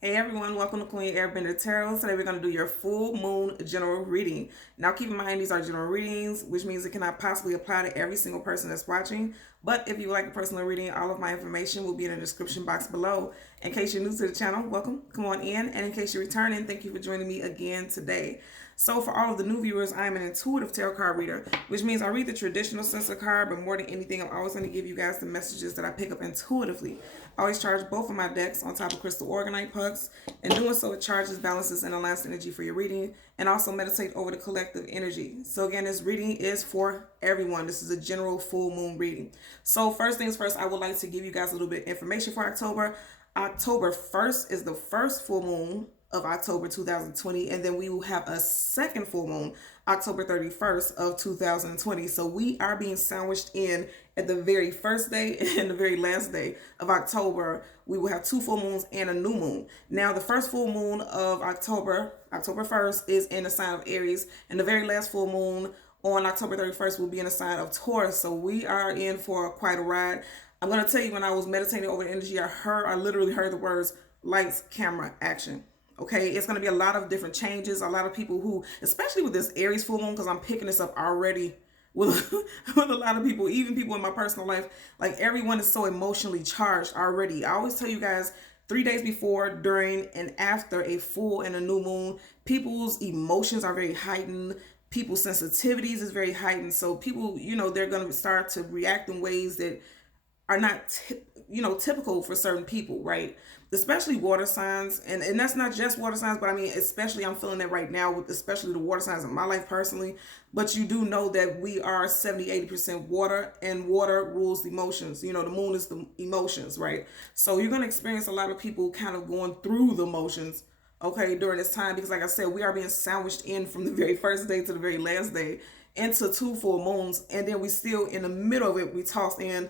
Hey everyone, welcome to Queen Airbender Tarot. Today we're going to do your full moon general reading. Now keep in mind these are general readings, which means it cannot possibly apply to every single person that's watching. But if you would like a personal reading, all of my information will be in the description box below. In case you're new to the channel, welcome, come on in. And in case you're returning, thank you for joining me again today. So for all of the new viewers, I'm an intuitive tarot card reader, which means I read the traditional sense of card, but more than anything, I'm always going to give you guys the messages that I pick up intuitively. I always charge both of my decks on top of crystal organite pucks, and doing so it charges, balances, and allows energy for your reading, and also meditate over the collective energy. So again, this reading is for everyone. This is a general full moon reading. So first things first, I would like to give you guys a little bit of information for October. October 1st is the first full moon of October 2020, and then we will have a second full moon October 31st of 2020. So we are being sandwiched in at the very first day and the very last day of October. We will have two full moons and a new moon. Now the first full moon of October 1st, is in the sign of Aries, and the very last full moon on October 31st will be in the sign of Taurus. So we are in for quite a ride. I'm going to tell you, when I was meditating over the energy, I literally heard the words lights, camera, action. Okay, it's going to be a lot of different changes. A lot of people who, especially with this Aries full moon, because I'm picking this up already with, with a lot of people, even people in my personal life, like everyone is so emotionally charged already. I always tell you guys, 3 days before, during, and after a full and a new moon, people's emotions are very heightened. People's sensitivities is very heightened. So people, they're going to start to react in ways that are not typical for certain people, right? Especially water signs, and that's not just water signs, but I mean, especially I'm feeling that right now with especially the water signs in my life personally. But you do know that we are 70-80% water, and water rules the emotions. The moon is the emotions, right? So you're going to experience a lot of people kind of going through the emotions, okay, during this time, because like I said, we are being sandwiched in from the very first day to the very last day into two full moons, and then we still in the middle of it, we toss in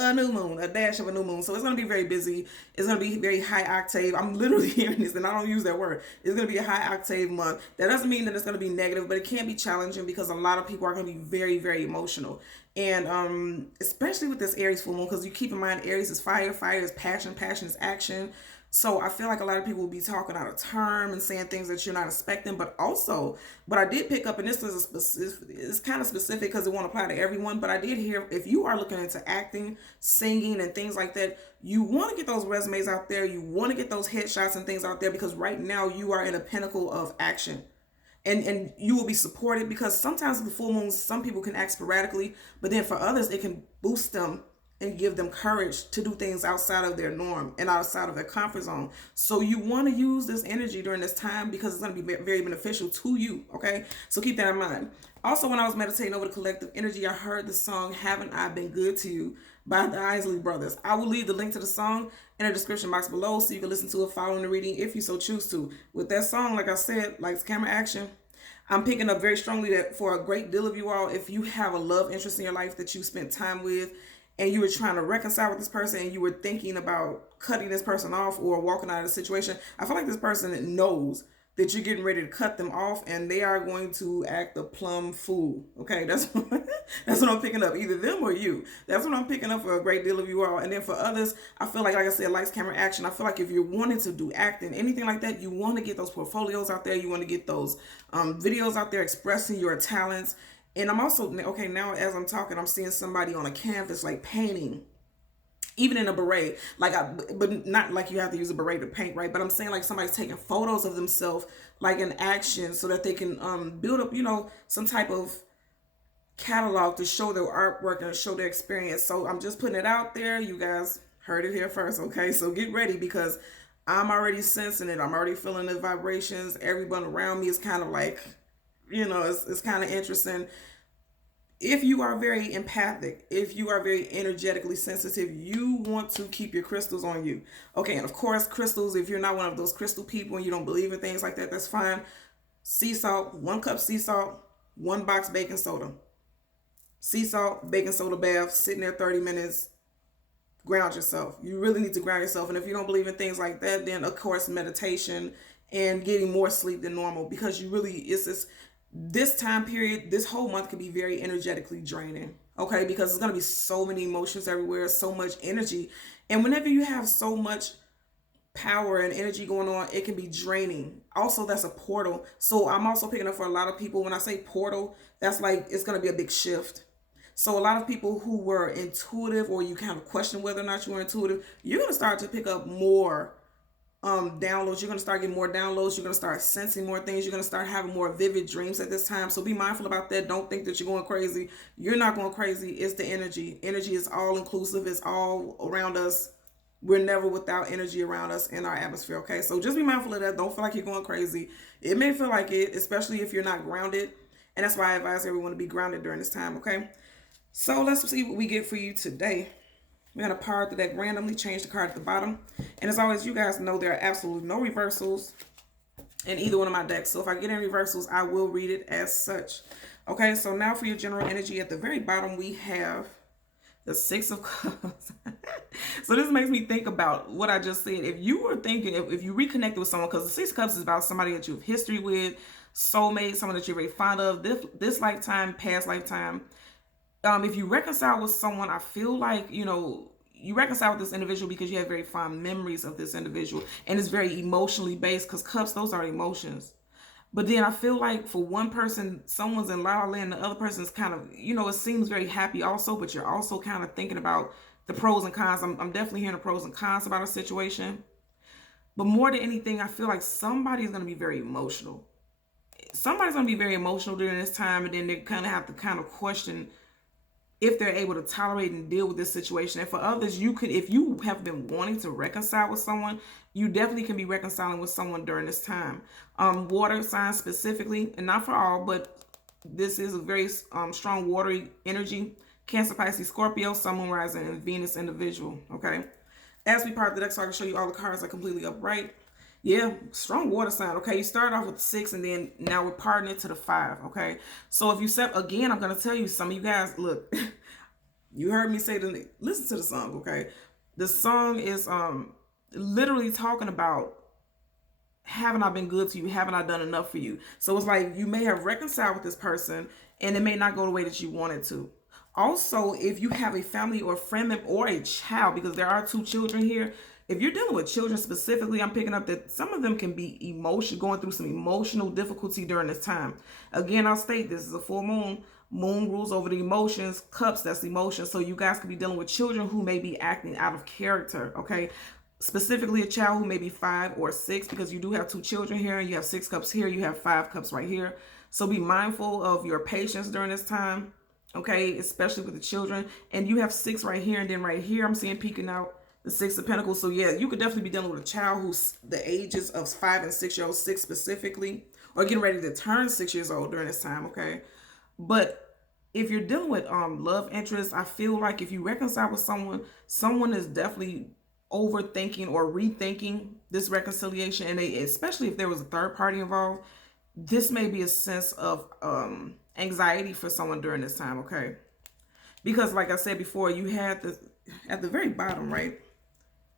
a new moon, a dash of a new moon. So it's going to be very busy. It's going to be very high octave. I'm literally hearing this, and I don't use that word. It's going to be a high octave month. That doesn't mean that it's going to be negative, but it can be challenging because a lot of people are going to be very, very emotional. And especially with this Aries full moon, because you keep in mind Aries is fire, fire is passion, passion is action. So I feel like a lot of people will be talking out of term and saying things that you're not expecting. But also, but I did pick up, and this is a specific, it's kind of specific because it won't apply to everyone. But I did hear, if you are looking into acting, singing, and things like that, you want to get those resumes out there. You want to get those headshots and things out there, because right now you are in a pinnacle of action. And you will be supported, because sometimes the full moons, some people can act sporadically, but then for others it can boost them and give them courage to do things outside of their norm and outside of their comfort zone. So you want to use this energy during this time, because it's going to be very beneficial to you, okay? So keep that in mind. Also, when I was meditating over the collective energy, I heard the song Haven't I Been Good to You by the Isley Brothers. I will leave the link to the song in the description box below so you can listen to it following the reading if you so choose to. With that song, like I said, lights, camera, action. I'm picking up very strongly that for a great deal of you all, if you have a love interest in your life that you spent time with, and you were trying to reconcile with this person, and you were thinking about cutting this person off or walking out of the situation, I feel like this person knows that you're getting ready to cut them off, and they are going to act a plumb fool. Okay, that's that's what I'm picking up. Either them or you. That's what I'm picking up for a great deal of you all. And then for others, I feel like I said, lights, camera, action. I feel like if you're wanting to do acting, anything like that, you want to get those portfolios out there. You want to get those videos out there expressing your talents. And I'm also, okay, now as I'm talking, I'm seeing somebody on a canvas, like painting, even in a beret, but not like you have to use a beret to paint, right? But I'm saying like somebody's taking photos of themselves, like in action, so that they can build up, some type of catalog to show their artwork and show their experience. So I'm just putting it out there. You guys heard it here first, okay? So get ready, because I'm already sensing it. I'm already feeling the vibrations. Everyone around me is kind of like, it's kind of interesting. If you are very empathic, if you are very energetically sensitive, you want to keep your crystals on you. Okay, and of course, crystals, if you're not one of those crystal people and you don't believe in things like that, that's fine. Sea salt, 1 cup sea salt, 1 box baking soda. Sea salt, baking soda bath, sitting there 30 minutes, ground yourself. You really need to ground yourself. And if you don't believe in things like that, then of course, meditation and getting more sleep than normal, because this time period, this whole month can be very energetically draining, okay? Because it's going to be so many emotions everywhere, so much energy. And whenever you have so much power and energy going on, it can be draining. Also, that's a portal. So I'm also picking up for a lot of people when I say portal, that's like it's going to be a big shift. So a lot of people who were intuitive, or you kind of question whether or not you were intuitive, you're going to start to pick up more downloads. You're going to start getting more downloads. You're going to start sensing more things. You're going to start having more vivid dreams at this time. So be mindful about that. Don't think that you're going crazy. You're not going crazy. It's the energy. Energy is all inclusive. It's all around us. We're never without energy around us in our atmosphere. Okay, so just be mindful of that. Don't feel like you're going crazy. It may feel like it, especially if you're not grounded, and that's why I advise everyone to be grounded during this time. Okay, so let's see what we get for you today. We're going to power the deck randomly, change the card at the bottom. And as always, you guys know there are absolutely no reversals in either one of my decks. So if I get any reversals, I will read it as such. Okay, so now for your general energy, at the very bottom, we have the Six of Cups. So this makes me think about what I just said. If you were thinking, if you reconnected with someone, because the Six of Cups is about somebody that you have history with, soulmate, someone that you're very fond of, this lifetime, past lifetime. If you reconcile with someone, I feel like, you reconcile with this individual because you have very fond memories of this individual, and it's very emotionally based, because cups, those are emotions. But then I feel like for one person, someone's in La La Land, the other person's kind of, it seems very happy also, but you're also kind of thinking about the pros and cons. I'm definitely hearing the pros and cons about a situation. But more than anything, I feel like somebody's going to be very emotional. Somebody's going to be very emotional during this time, and then they kind of have to kind of question if they're able to tolerate and deal with this situation. And for others, you could, if you have been wanting to reconcile with someone, you definitely can be reconciling with someone during this time. Water signs specifically, and not for all, but this is a very strong watery energy. Cancer, Pisces, Scorpio, Sun, Moon, Rising, and Venus individual. Okay. As we part the deck, so I can show you all the cards are completely upright. Yeah, strong water sign. Okay, you start off with the 6, and then now we're parting it to the 5. Okay, so if you set again, I'm gonna tell you, some of you guys, look, you heard me say listen to the song. Okay, the song is literally talking about, haven't I been good to you? Haven't I done enough for you? So it's like you may have reconciled with this person, and it may not go the way that you wanted to. Also, if you have a family or friend member or a child, because there are 2 children here. If you're dealing with children specifically, I'm picking up that some of them can be going through some emotional difficulty during this time. Again, I'll state this is a full moon. Moon rules over the emotions. Cups, that's emotions. So you guys could be dealing with children who may be acting out of character, okay? Specifically a child who may be 5 or 6, because you do have 2 children here. You have 6 cups here. You have 5 cups right here. So be mindful of your patience during this time, okay? Especially with the children. And you have 6 right here, and then right here I'm seeing peeking out the 6 of Pentacles. So yeah, you could definitely be dealing with a child who's the ages of 5 and 6 years old, 6 specifically, or getting ready to turn 6 years old during this time, okay? But if you're dealing with love interest, I feel like if you reconcile with someone is definitely overthinking or rethinking this reconciliation, and especially if there was a third party involved, this may be a sense of anxiety for someone during this time, okay? Because like I said before, you had at the very bottom, right?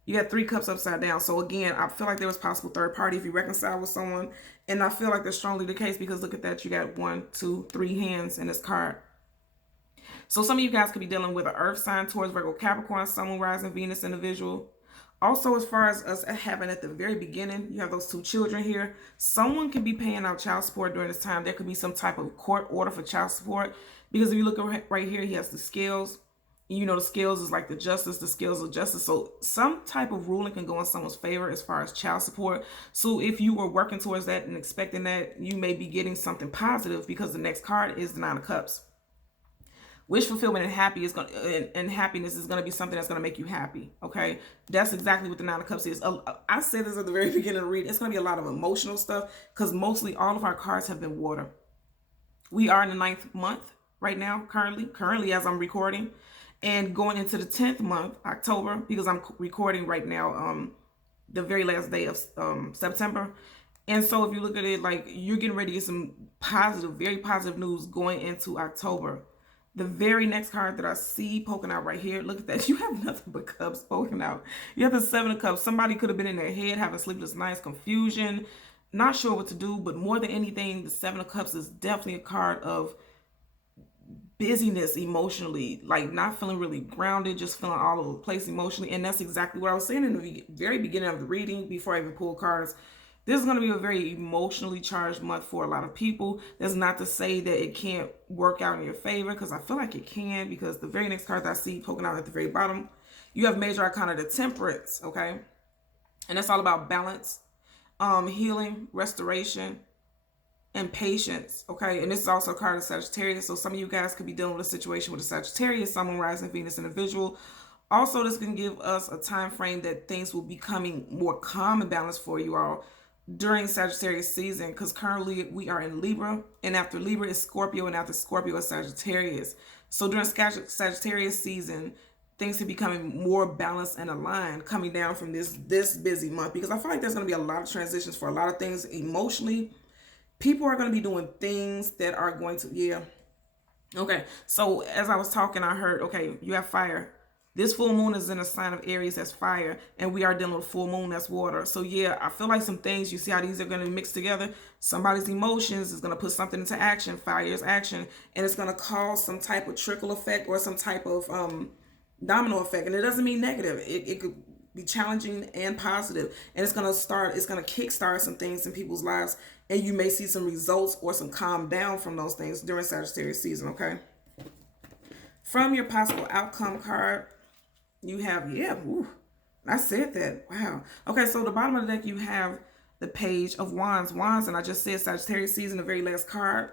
You had 3 cups upside down. So again, I feel like there was possible third party if you reconcile with someone. And I feel like that's strongly the case, because look at that. You got 1, 2, 3 hands in this card. So some of you guys could be dealing with an earth sign, Taurus, Virgo, Capricorn, Sun, Moon, Rising, Venus individual. Also, as far as us having at the very beginning, you have those 2 children here. Someone can be paying out child support during this time. There could be some type of court order for child support, because if you look right here, he has the scales. The scales is like the scales of justice. So some type of ruling can go in someone's favor as far as child support. So if you were working towards that and expecting that, you may be getting something positive, because the next card is the 9 of Cups. Wish fulfillment and happiness is going to be something that's going to make you happy. Okay, that's exactly what the 9 of Cups is. I said this at the very beginning of the read. It's going to be a lot of emotional stuff, because mostly all of our cards have been water. We are in the 9th month right now, currently as I'm recording. And going into the 10th month, October, because I'm recording right now, the very last day of September. And so if you look at it, like, you're getting ready to get some positive, very positive news going into October. The very next card that I see poking out right here, look at that. You have nothing but cups poking out. You have the 7 of Cups. Somebody could have been in their head having sleepless nights, confusion, not sure what to do. But more than anything, the 7 of Cups is definitely a card of busyness emotionally, like not feeling really grounded, just feeling all over the place emotionally. And that's exactly what I was saying in the very beginning of the reading before I even pulled cards. This is going to be a very emotionally charged month for a lot of people. That's not to say that it can't work out in your favor, because I feel like it can, because the very next card that I see poking out at the very bottom, you have Major Arcana, the Temperance, okay? And that's all about balance, healing, restoration, and patience, okay? And this is also a card of Sagittarius, so some of you guys could be dealing with a situation with a Sagittarius, Sun, Moon, Rising, Venus individual. Also, this can give us a time frame that things will be coming more calm and balanced for you all during Sagittarius season, because currently we are in Libra, and after Libra is Scorpio, and after Scorpio is Sagittarius. So during Sagittarius season, things are becoming more balanced and aligned coming down from this busy month, because I feel like there's going to be a lot of transitions for a lot of things emotionally. People are going to be doing things that are going to, yeah. Okay, so as I was talking, I heard, okay, you have fire. This full moon is in a sign of Aries, that's fire, and we are dealing with full moon, that's water. So yeah, I feel like some things, you see how these are going to mix together? Somebody's emotions is going to put something into action, fire is action, and it's going to cause some type of trickle effect or some type of domino effect. And it doesn't mean negative. It could be challenging and positive, and it's going to kickstart some things in people's lives, and you may see some results or some calm down from those things during Sagittarius season, okay? From your possible outcome card, you have, yeah, woo, I said that. Wow. Okay, so the bottom of the deck, you have the Page of Wands. Wands, and I just said Sagittarius season, the very last card.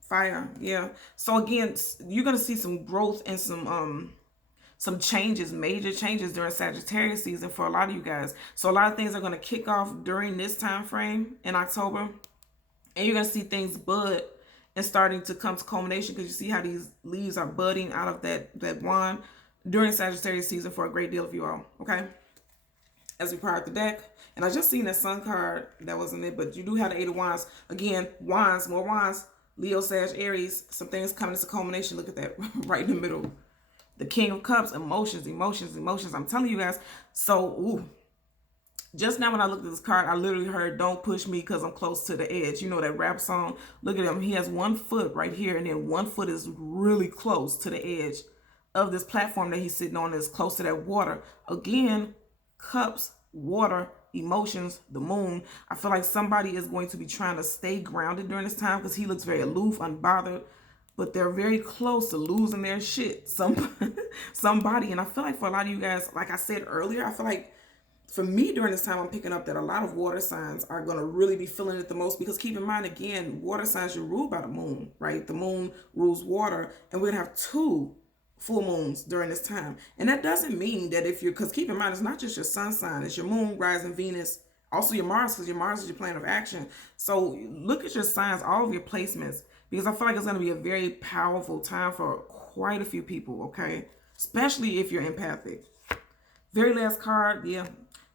Fire, yeah. So again, you're going to see some growth and some changes, major changes during Sagittarius season for a lot of you guys. So a lot of things are going to kick off during this time frame in October. And you're going to see things bud and starting to come to culmination, because you see how these leaves are budding out of that wand during Sagittarius season for a great deal of you all, okay? As we part the deck, and I just seen that Sun card, that wasn't it, but you do have the Eight of Wands. Again, wands, more wands, Leo, Sag, Aries, some things coming to culmination. Look at that, right in the middle. The King of Cups, emotions, emotions, emotions. I'm telling you guys. So, ooh, just now when I looked at this card, I literally heard "Don't push me because I'm close to the edge." You know that rap song? Look at him. He has one foot right here, and then one foot is really close to the edge of this platform that he's sitting on, is close to that water. Again, cups, water, emotions, the moon. I feel like somebody is going to be trying to stay grounded during this time, because he looks very aloof, unbothered, but they're very close to losing their shit. Somebody, and I feel like for a lot of you guys, like I said earlier, I feel like for me during this time, I'm picking up that a lot of water signs are going to really be feeling it the most, because keep in mind, again, water signs are ruled by the moon, right? The moon rules water, and we're going to have 2 full moons during this time. And that doesn't mean that if you're, because keep in mind, it's not just your sun sign, it's your moon, rising, Venus, also your Mars, because your Mars is your planet of action. So look at your signs, all of your placements, because I feel like it's going to be a very powerful time for quite a few people, okay? Especially if you're empathic. Very last card, yeah,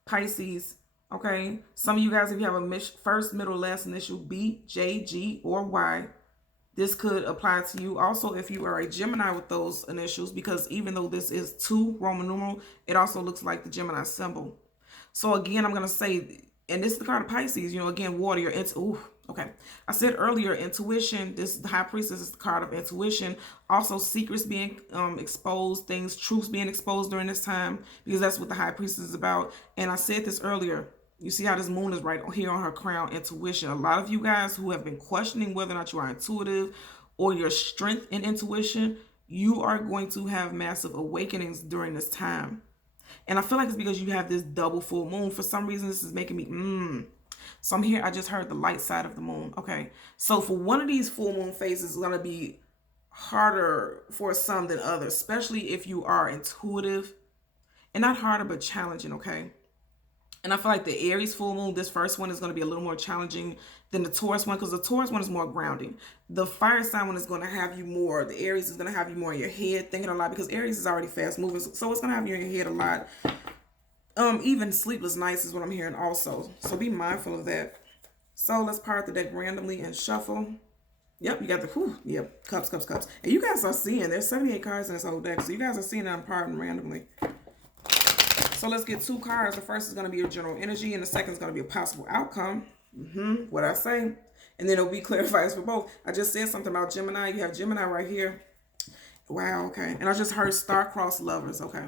Pisces, okay? Some of you guys, if you have a first, middle, last initial B, J, G, or Y, this could apply to you. Also, if you are a Gemini with those initials, because even though this is 2 Roman numeral, it also looks like the Gemini symbol. So again, I'm going to say, and this is the card of Pisces, you know, again, water, you're into, ooh, okay. I said earlier, intuition, this is the High Priestess, is the card of intuition. Also, secrets being exposed, things, truths being exposed during this time, because that's what the High Priestess is about. And I said this earlier, you see how this moon is right here on her crown, intuition. A lot of you guys who have been questioning whether or not you are intuitive or your strength in intuition, you are going to have massive awakenings during this time. And I feel like it's because you have this double full moon. For some reason, this is making me, So I'm here, I just heard the light side of the moon. Okay, so for one of these full moon phases, it's going to be harder for some than others, especially if you are intuitive. And not harder, but challenging, okay? And I feel like the Aries full moon, this first one, is going to be a little more challenging than the Taurus one, because the Taurus one is more grounding. The fire sign one is going to have you more, the Aries is going to have you more in your head, thinking a lot, because Aries is already fast moving, so it's going to have you in your head a lot. Even sleepless nights is what I'm hearing also. So be mindful of that. So let's part the deck randomly and shuffle. Yep, you got the, whew, yep, cups, cups, cups. And you guys are seeing, there's 78 cards in this whole deck, so you guys are seeing that I'm parting randomly. So let's get 2 cards. The first is going to be your general energy, and the second is going to be a possible outcome. What I say? And then it'll be clear advice for both. I just said something about Gemini. You have Gemini right here. Wow, okay. And I just heard star-crossed lovers, okay.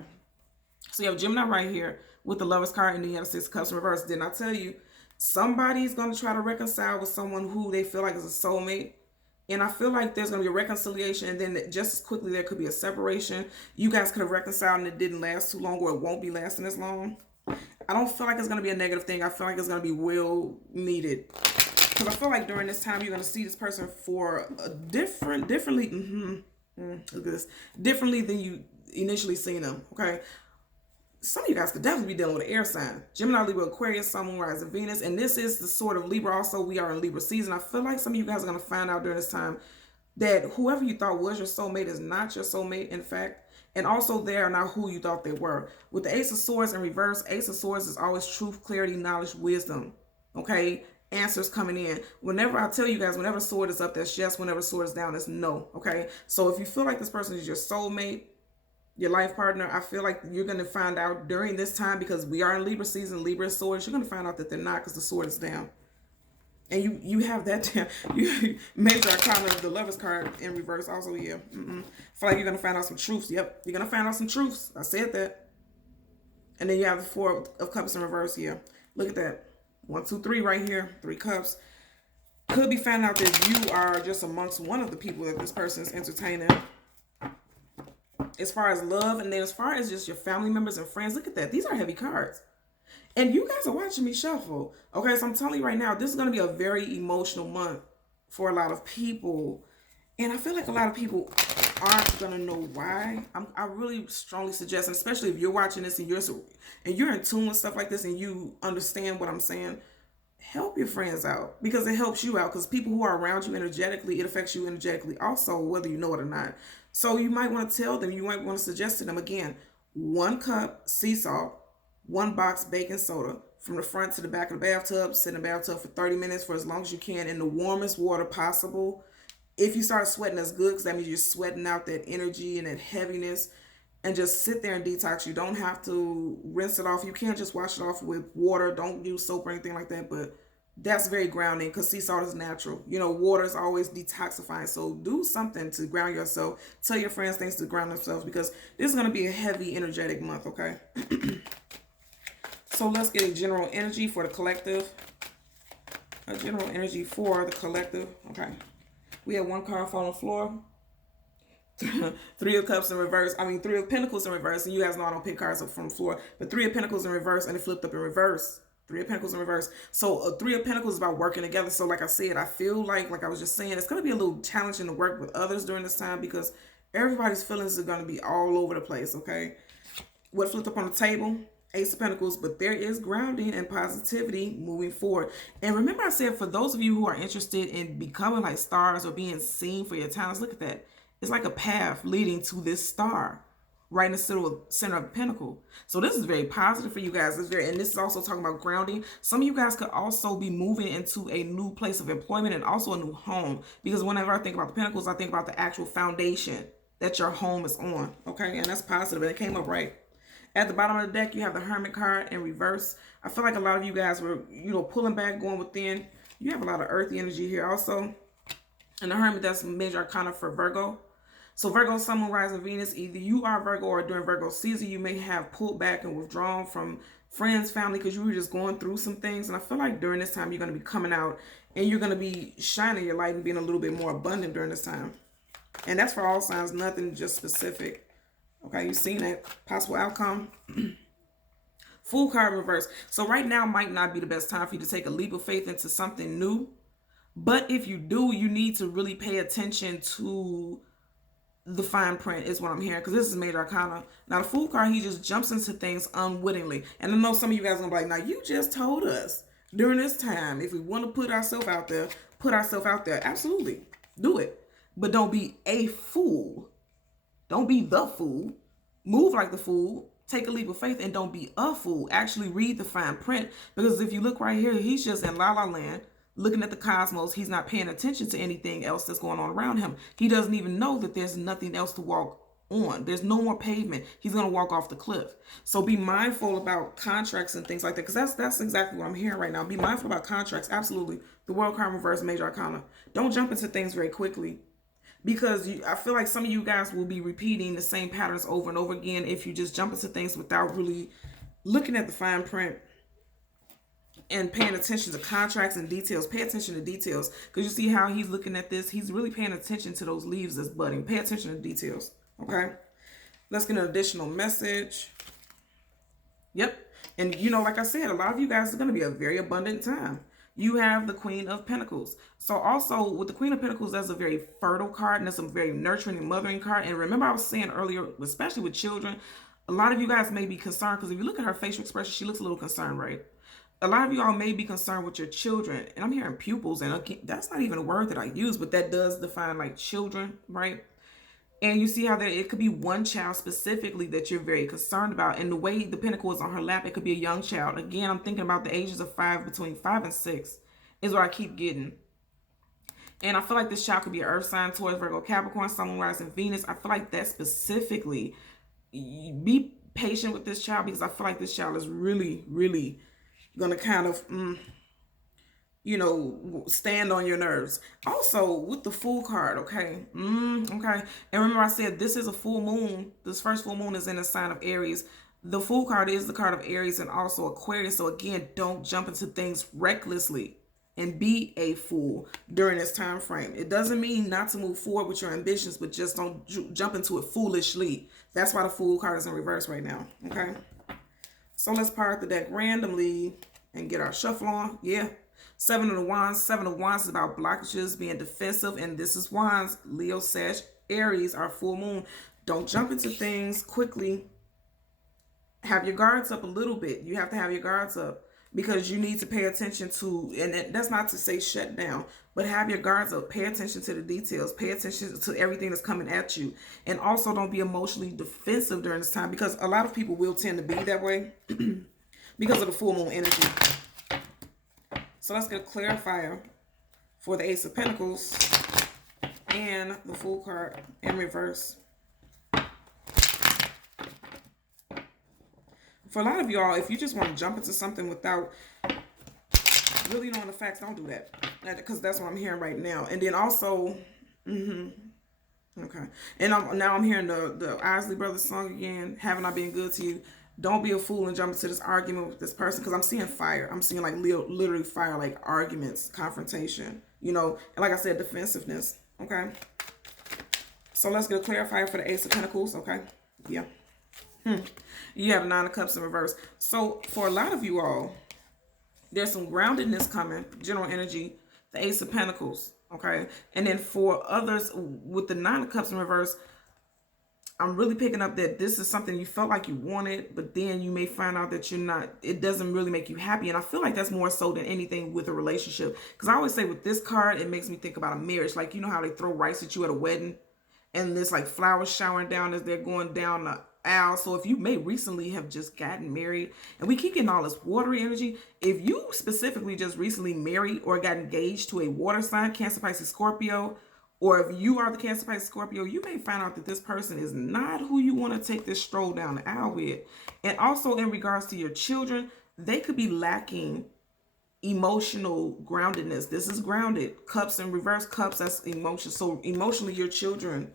So you have Gemini right here with the Lovers card, and then you have the Six of Cups in reverse. Didn't I tell you? Somebody's going to try to reconcile with someone who they feel like is a soulmate. And I feel like there's going to be a reconciliation, and then just as quickly there could be a separation. You guys could have reconciled and it didn't last too long, or it won't be lasting as long. I don't feel like it's going to be a negative thing. I feel like it's going to be well needed. Because I feel like during this time, you're going to see this person for a differently look at this, differently than you initially seen them, okay? Some of you guys could definitely be dealing with an air sign. Gemini, Libra, Aquarius, Sun, Moon, Rising, Venus. And this is the sort of Libra also. We are in Libra season. I feel like some of you guys are going to find out during this time that whoever you thought was your soulmate is not your soulmate, in fact. And also they are not who you thought they were. With the Ace of Swords in reverse, Ace of Swords is always truth, clarity, knowledge, wisdom. Okay? Answers coming in. Whenever I tell you guys, whenever sword is up, that's yes. Whenever sword is down, that's no. Okay? So if you feel like this person is your soulmate, your life partner, I feel like you're going to find out during this time, because we are in Libra season, Libra swords, you're going to find out that they're not, because the sword is down. And you have that down. You major arcana of the Lovers card in reverse also, yeah. I feel like you're going to find out some truths. Yep, you're going to find out some truths. I said that. And then you have the Four of Cups in reverse here. Look at that. 1, 2, 3 right here. 3 cups. Could be finding out that you are just amongst one of the people that this person is entertaining. As far as love, and then as far as just your family members and friends, look at that. These are heavy cards. And you guys are watching me shuffle. Okay, so I'm telling you right now, this is going to be a very emotional month for a lot of people. And I feel like a lot of people aren't going to know why. I really strongly suggest, and especially if you're watching this and you're in tune with stuff like this and you understand what I'm saying, help your friends out, because it helps you out. Because people who are around you energetically, it affects you energetically also, whether you know it or not. So you might want to tell them, you might want to suggest to them, again, 1 cup sea salt, 1 box baking soda, from the front to the back of the bathtub. Sit in the bathtub for 30 minutes for as long as you can in the warmest water possible. If you start sweating, that's good, because that means you're sweating out that energy and that heaviness. And just sit there and detox. You don't have to rinse it off. You can't just wash it off with water. Don't use soap or anything like that. But that's very grounding, because sea salt is natural. You know, water is always detoxifying. So do something to ground yourself. Tell your friends things to ground themselves, because this is going to be a heavy, energetic month, okay? So let's get a general energy for the collective. A general energy for the collective, okay? We have 1 card fall on the floor. 3 of Cups in reverse. 3 of Pentacles in reverse. And you guys know I don't pick cards up from the floor. But 3 of Pentacles in reverse, and it flipped up in reverse. 3 of Pentacles in reverse. So 3 of Pentacles is about working together. So like I said, I feel like I was just saying, it's going to be a little challenging to work with others during this time, because everybody's feelings are going to be all over the place, okay? What flipped up on the table? Ace of Pentacles, but there is grounding and positivity moving forward. And remember I said, for those of you who are interested in becoming like stars or being seen for your talents, look at that. It's like a path leading to this star right in the center of the pentacle. So this is very positive for you guys. And this is also talking about grounding. Some of you guys could also be moving into a new place of employment and also a new home, because whenever I think about the pentacles, I think about the actual foundation that your home is on. Okay, and that's positive, and it came up right. At the bottom of the deck, you have the Hermit card in reverse. I feel like a lot of you guys were, pulling back, going within. You have a lot of earthy energy here also. And the Hermit, that's major arcana for Virgo. So Virgo, Sun, Moon, Rising, Venus, either you are Virgo, or during Virgo season, you may have pulled back and withdrawn from friends, family, because you were just going through some things. And I feel like during this time, you're going to be coming out and you're going to be shining your light and being a little bit more abundant during this time. And that's for all signs, nothing just specific. Okay, you've seen that possible outcome. Fool card in reverse. So right now might not be the best time for you to take a leap of faith into something new. But if you do, you need to really pay attention to the fine print, is what I'm hearing, because this is major arcana. Now the Fool card, he just jumps into things unwittingly. And I know some of you guys are going to be like, now you just told us during this time, if we want to put ourselves out there, put ourselves out there. Absolutely. Do it. But don't be a fool. Don't be the fool. Move like the fool. Take a leap of faith, and don't be a fool. Actually read the fine print, because if you look right here, he's just in la la land looking at the cosmos. He's not paying attention to anything else that's going on around him. He doesn't even know that there's nothing else to walk on. There's no more pavement. He's going to walk off the cliff. So be mindful about contracts and things like that, because that's exactly what I'm hearing right now. Be mindful about contracts. Absolutely. The World card reverse, Major Arcana. Don't jump into things very quickly, because I feel like some of you guys will be repeating the same patterns over and over again if you just jump into things without really looking at the fine print and paying attention to contracts and details. Pay attention to details, because you see how he's looking at this. He's really paying attention to those leaves that's budding. Pay attention to details. Okay, let's get an additional message. Yep. And you know, like I said, a lot of you guys are going to be a very abundant time. You have the Queen of Pentacles. So also with the Queen of Pentacles, that's a very fertile card, and that's a very nurturing and mothering card. And remember I was saying earlier, especially with children, a lot of you guys may be concerned, because if you look at her facial expression, she looks a little concerned, right? A lot of you all may be concerned with your children. And I'm hearing pupils, and that's not even a word that I use, but that does define like children, right? And you see how there it could be one child specifically that you're very concerned about. And the way the pentacle is on her lap, it could be a young child. Again, I'm thinking about the ages of 5, between 5 and 6 is what I keep getting. And I feel like this child could be an earth sign, Taurus, Virgo, Capricorn, Sun, rising Venus. I feel like that specifically, be patient with this child, because I feel like this child is really, really going to kind of, you know, stand on your nerves. Also, with the Fool card, okay? Okay. And remember I said this is a full moon. This first full moon is in the sign of Aries. The Fool card is the card of Aries and also Aquarius. So again, don't jump into things recklessly and be a fool during this time frame. It doesn't mean not to move forward with your ambitions, but just don't jump into it foolishly. That's why the Fool card is in reverse right now, okay? So let's part the deck randomly and get our shuffle on. Yeah. 7 of Wands. 7 of Wands is about blockages, being defensive. And this is Wands. Leo, Sag, Aries, our full moon. Don't jump into things quickly. Have your guards up a little bit. You have to have your guards up, because you need to pay attention to, and that's not to say shut down, but have your guards up. Pay attention to the details. Pay attention to everything that's coming at you. And also don't be emotionally defensive during this time, because a lot of people will tend to be that way because of the full moon energy. So let's get a clarifier for the Ace of Pentacles and the Fool card in reverse. For a lot of y'all, if you just want to jump into something without really knowing the facts, don't do that. Because that's what I'm hearing right now. And then also, okay. And now I'm hearing the Isley Brothers song again. Haven't I been good to you? Don't be a fool and jump into this argument with this person, because I'm seeing fire. I'm seeing like literally fire, like arguments, confrontation, you know, and like I said, defensiveness. Okay. So let's get a clarifier for the Ace of Pentacles. Okay. Yeah. You have the 9 of Cups in reverse. So for a lot of you all, there's some groundedness coming, general energy, the Ace of Pentacles. Okay. And then for others with the 9 of Cups in reverse, I'm really picking up that this is something you felt like you wanted, but then you may find out that you're not, it doesn't really make you happy. And I feel like that's more so than anything with a relationship. Because I always say with this card, it makes me think about a marriage. Like, you know how they throw rice at you at a wedding, and there's like flowers showering down as they're going down the aisle. So if you may recently have just gotten married, and we keep getting all this watery energy, if you specifically just recently married or got engaged to a water sign, Cancer, Pisces, Scorpio, or if you are the Cancer, Pisces, Scorpio, you may find out that this person is not who you want to take this stroll down the aisle with. And also in regards to your children, they could be lacking emotional groundedness. This is grounded. Cups in reverse, cups, that's emotion. So emotionally, your children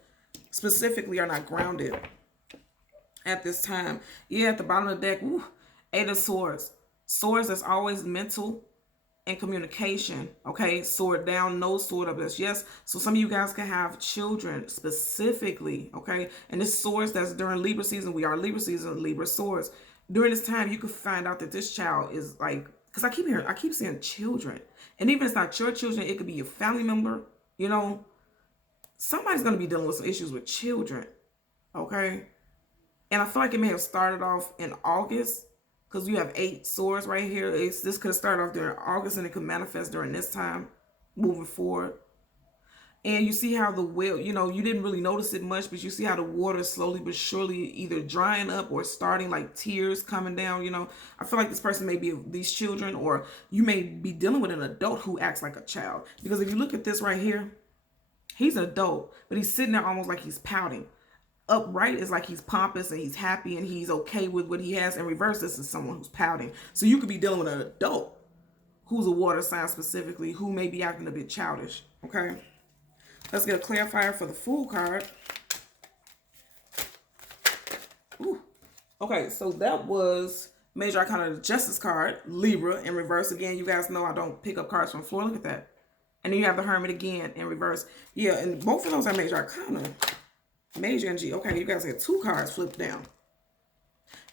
specifically are not grounded at this time. Yeah, at the bottom of the deck, 8 of Swords. Swords, that's always mental and communication. Okay, sword down, no sword up. That's yes. So some of you guys can have children specifically. Okay, and this swords, that's during Libra season. We are Libra season, Libra swords. During this time, you could find out that this child is like, because I keep seeing children, and even if it's not your children, it could be your family member. You know, somebody's going to be dealing with some issues with children. Okay, and I feel like it may have started off in August, because you have 8 swords right here. This could have started off during August, and it could manifest during this time moving forward. And you see how the well, you know, you didn't really notice it much, but you see how the water slowly but surely either drying up or starting, like tears coming down. You know, I feel like this person may be these children, or you may be dealing with an adult who acts like a child. Because if you look at this right here, he's an adult, but he's sitting there almost like he's pouting. Upright is like he's pompous and he's happy and he's okay with what he has. In reverse, this is someone who's pouting. So you could be dealing with an adult who's a water sign specifically, who may be acting a bit childish. Okay, let's get a clarifier for the Fool card. Ooh. Okay, so that was Major Arcana, the Justice card, Libra in reverse. Again, you guys know I don't pick up cards from floor. Look at that. And then you have the Hermit again in reverse. Yeah, and both of those are Major Arcana. Major energy. Okay, you guys had 2 cards flipped down.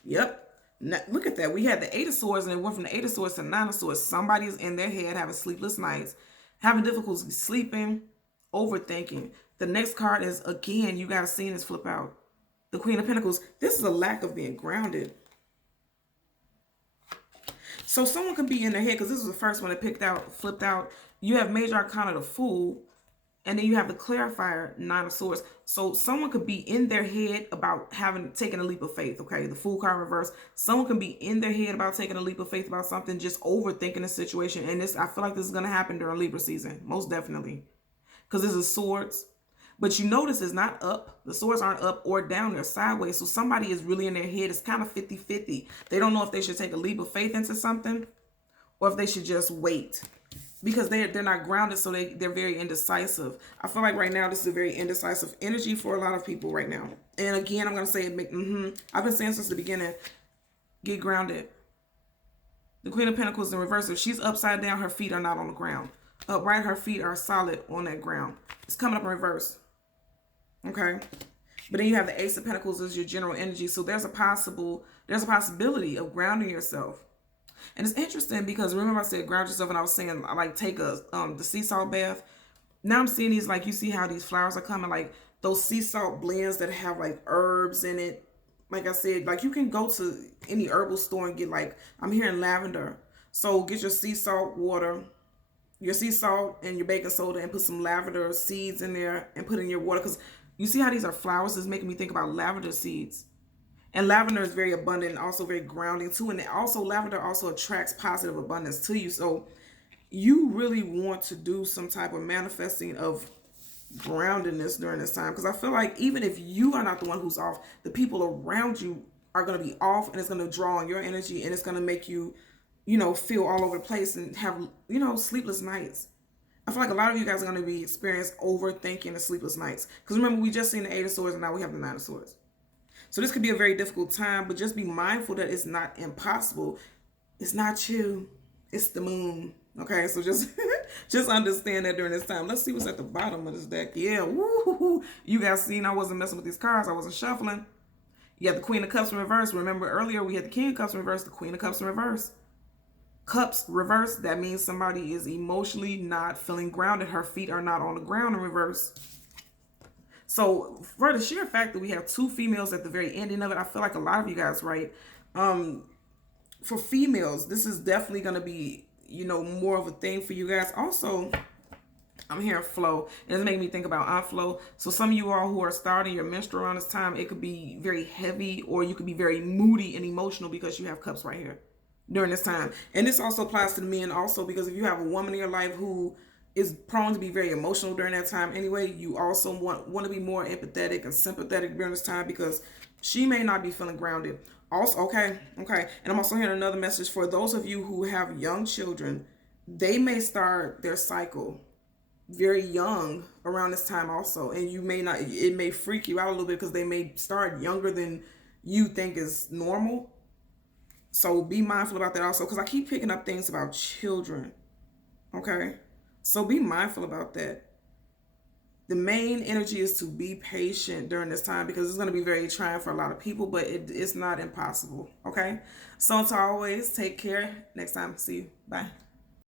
Yep. Now, look at that. We had the 8 of Swords, and it went from the 8 of Swords to 9 of Swords. Somebody's in their head having sleepless nights, having difficulty sleeping, overthinking. The next card is, again, you guys seen this flip out. The Queen of Pentacles. This is a lack of being grounded. So someone could be in their head, because this was the first one that flipped out. You have Major Arcana, the Fool, and then you have the clarifier, 9 of Swords. So someone could be in their head about taking a leap of faith, okay? The Fool card reverse. Someone can be in their head about taking a leap of faith about something, just overthinking the situation. And I feel like this is going to happen during Libra season, most definitely. Because this is Swords. But you notice it's not up. The swords aren't up or down. They're sideways. So somebody is really in their head. It's kind of 50-50. They don't know if they should take a leap of faith into something or if they should just wait. Because they're not grounded, so they're very indecisive. I feel like right now this is a very indecisive energy for a lot of people right now. And again, I'm going to say, I've been saying since the beginning, get grounded. The Queen of Pentacles in reverse. If she's upside down, her feet are not on the ground. Upright, her feet are solid on that ground. It's coming up in reverse. Okay. But then you have the Ace of Pentacles as your general energy. So there's a possibility of grounding yourself. And it's interesting because remember I said ground yourself, and I was saying I like take the sea salt bath. Now I'm seeing these, like, you see how these flowers are coming, like those sea salt blends that have like herbs in it. Like I said, like you can go to any herbal store and get, like, I'm hearing lavender. So get your sea salt water, your sea salt and your baking soda, and put some lavender seeds in there and put in your water. Because you see how these are flowers? It's making me think about lavender seeds. And lavender is very abundant and also very grounding too. And also lavender also attracts positive abundance to you. So you really want to do some type of manifesting of groundedness during this time. Because I feel like even if you are not the one who's off, the people around you are going to be off, and it's going to draw on your energy, and it's going to make you, feel all over the place and have, sleepless nights. I feel like a lot of you guys are going to be experiencing overthinking and sleepless nights. Because remember, we just seen the 8 of Swords, and now we have the 9 of Swords. So this could be a very difficult time, but just be mindful that it's not impossible. It's not you. It's the moon. Okay, so just just understand that during this time. Let's see what's at the bottom of this deck. Yeah, woo-hoo-hoo. You guys seen I wasn't messing with these cards. I wasn't shuffling. You have the Queen of Cups in reverse. Remember earlier we had the King of Cups in reverse, the Queen of Cups in reverse. Cups reverse, that means somebody is emotionally not feeling grounded. Her feet are not on the ground in reverse. So for the sheer fact that we have 2 females at the very ending of it, I feel like a lot of you guys, right? For females, this is definitely going to be, more of a thing for you guys. Also, I'm hearing flow. It's making me think about on-flow. So some of you all who are starting your menstrual around this time, it could be very heavy, or you could be very moody and emotional because you have cups right here during this time. And this also applies to the men also, because if you have a woman in your life who is prone to be very emotional during that time anyway, you also want to be more empathetic and sympathetic during this time, because she may not be feeling grounded. Also, okay. And I'm also hearing another message for those of you who have young children. They may start their cycle very young around this time also, and you may not, it may freak you out a little bit because they may start younger than you think is normal. So be mindful about that also, because I keep picking up things about children. Okay. So be mindful about that. The main energy is to be patient during this time, because it's going to be very trying for a lot of people, but it's not impossible. Okay. So until always, take care. Next time. See you. Bye.